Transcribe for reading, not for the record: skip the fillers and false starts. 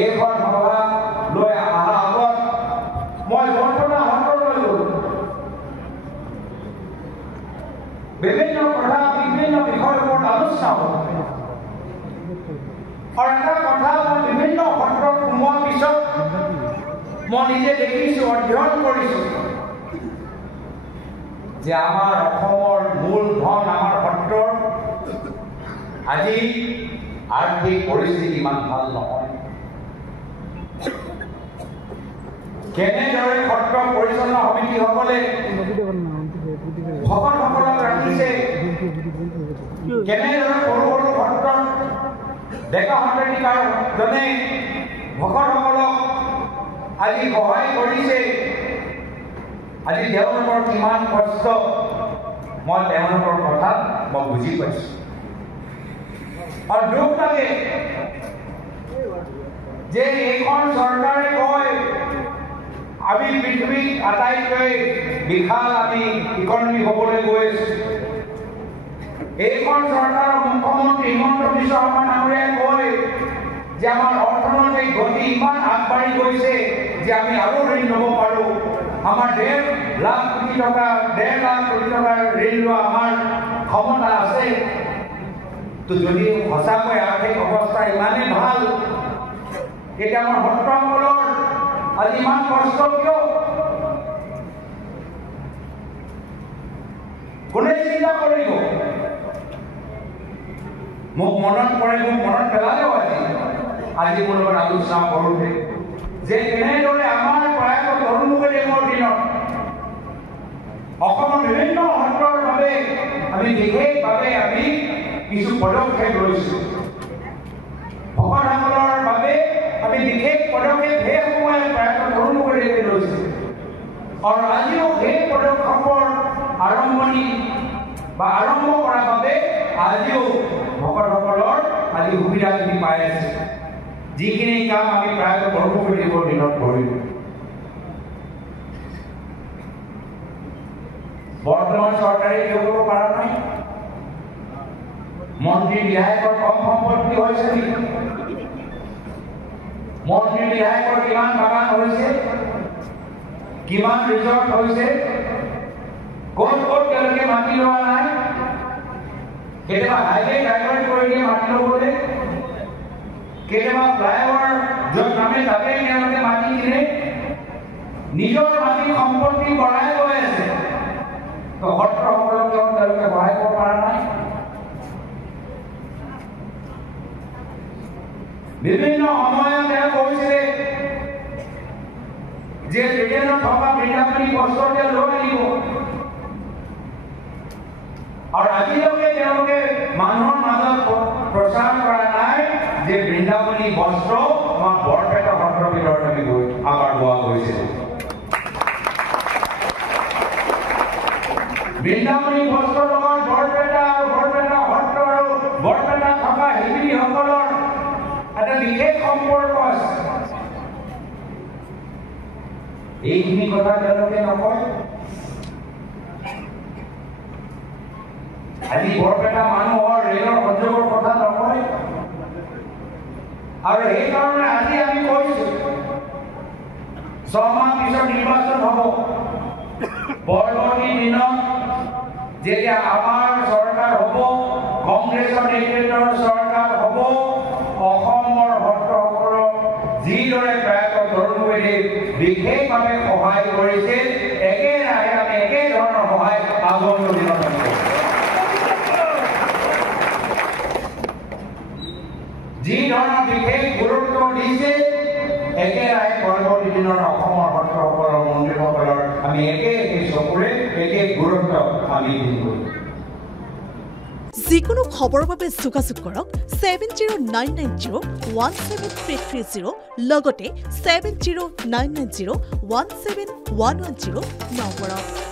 এইখন সভা লৈ অহা আগত মই বৰ্তমান সত্ৰলৈ গ'লো বিভিন্ন কথা বিভিন্ন বিষয়ৰ ওপৰত আলোচনা হ'ল আৰু এটা কথা মই বিভিন্ন সত্ৰত সোমোৱাৰ পিছত মই নিজে দেখিছোঁ অধ্যয়ন কৰিছোঁ যে আমাৰ অসমৰ মূল ধন আমাৰ সত্ৰৰ আজি আৰ্থিক পৰিস্থিতি ইমান ভাল নহয় কেনেদৰে সত্ৰ পৰিচালনা সমিতিসকলে ভকতসকলক ৰাখিছে কেনেদৰে সৰু সৰু সত্ৰত ডেকা সত্ৰাধিকাৰজনে ভকতসকলক আজি সহায় কৰিছে আজি তেওঁলোকৰ কিমান কষ্ট মই তেওঁলোকৰ কথা মই বুজি পাইছোঁ আৰু দুখ লাগে যে এইখন চৰকাৰে কয় আমি পৃথিৱীত আটাইতকৈ বিশাল আমি ইকনমি হ'বলৈ গৈ আছোঁ এইখন চৰকাৰৰ মুখ্যমন্ত্ৰী হিমন্ত বিশ্ব শৰ্মা ডাঙৰীয়াই কয় যে আমাৰ অৰ্থনৈতিক গতি ইমান আগবাঢ়ি গৈছে যে আমি আৰু ঋণ ল'ব পাৰোঁ আমাৰ 1.5 লাখ কোটি টকা 1.5 লাখ কোটি টকাৰ ঋণ লোৱা আমাৰ ক্ষমতা আছে তো যদি সঁচাকৈ আৰ্থিক অৱস্থা ইমানেই ভাল তেতিয়া আমাৰ সত্ৰসকলৰ আজি ইমান কষ্ট কিয় কোনে চিন্তা কৰিব মোক মনত পেলালেও আজি মোৰ লগত আলোচনা কৰোঁতে যে কেনেদৰে আমাৰ প্ৰয়াত তৰুণমুখদেৱৰ দিনত অসমৰ বিভিন্ন সত্ৰৰ বাবে আমি বিশেষভাৱে আমি কিছু পদক্ষেপ লৈছোঁ ভকতসকলৰ বাবে আমি বিশেষ পদক্ষেপ সেই সময়ত প্ৰয়াত তৰুণমুখদেৱে লৈছোঁ আৰু আজিও সেই পদক্ষেপৰ আৰম্ভণি বা আৰম্ভ কৰাৰ বাবে আজিও ভকতসকলৰ আজি সুবিধাখিনি পাই আছে যিখিনি কাম আমি প্ৰায় তৰুণমুখদেৱৰ দিনত কৰিলোঁ বৰ্তমান চৰকাৰে কৰিব পৰা নাই মন্ত্ৰী বিধায়কৰ কম সম্পত্তি হৈছে নেকি মন্ত্ৰী বিধায়কৰ কিমান বাগান হৈছে কিমান ৰিজৰ্ট হৈছে ক'ত ক'ত তেওঁলোকে মাটি লোৱা নাই কেতিয়াবা হাইৱে ডাইভাৰ্ট কৰি দিয়ে মাটি ল'বলৈ কেতিয়াবা ফ্লাইঅভাৰ য'ত নামে তাতে তেওঁলোকে মাটি কিনে নিজৰ মাটি সম্পত্তি বঢ়াই গৈ আছে তো সত্ৰসকলক তেওঁলোকে সহায় কৰিব পৰা নাই বিভিন্ন সময়ত তেওঁ কৈছিলে যে ব্ৰিটেইনত থকা বৃন্দাবনী বস্ত্ৰ তেওঁ লৈ আনিব আৰু আজিলৈকে তেওঁলোকে মানুহৰ মাজত প্ৰচাৰ কৰা নাই যে বৃন্দাবনী বস্ত্ৰ আমাৰ বৰপেটা সত্ৰৰ ভিতৰত আমি গৈ আমাৰ লোৱা গৈছিল বৃন্দাবনী বস্ত্ৰৰ লগত বৰপেটা আৰু বৰপেটা সত্ৰ আৰু বৰপেটা থকা শিপিনীসকলৰ এটা বিশেষ সম্পৰ্ক আছে এইখিনি কথা তেওঁলোকে নকয় আজি বৰপেটা মানুহৰ ৰেলৰ সংযোগৰ কথা নকয় আৰু সেইকাৰণে আজি আমি কৈছোঁ 6 মাহ পিছত নিৰ্বাচন হ'ব পৰৱৰ্তী দিনত যেতিয়া আমাৰ চৰকাৰ হ'ব কংগ্ৰেছৰ নেতৃত্বৰ চৰকাৰ হ'ব অসমৰ সত্ৰসকলক যিদৰে প্ৰায়ত তৰুণমুখদেৱ বিশেষভাৱে সহায় কৰিছে একেৰাহে আমি একেধৰণৰ সহায় আগন্তুক দিনত যি ধৰণৰ বিশেষ গুৰুত্ব দিছে একেৰাহে পৰৱৰ্তী দিনৰ অসমৰ সত্ৰসকলৰ মন্দিৰসকলৰ আমি একে চকুৰে একে গুৰুত্ব আমি দিম যিকোনো খবৰৰ বাবে যোগাযোগ কৰক 7099017330 লগতে 7099017110 নম্বৰত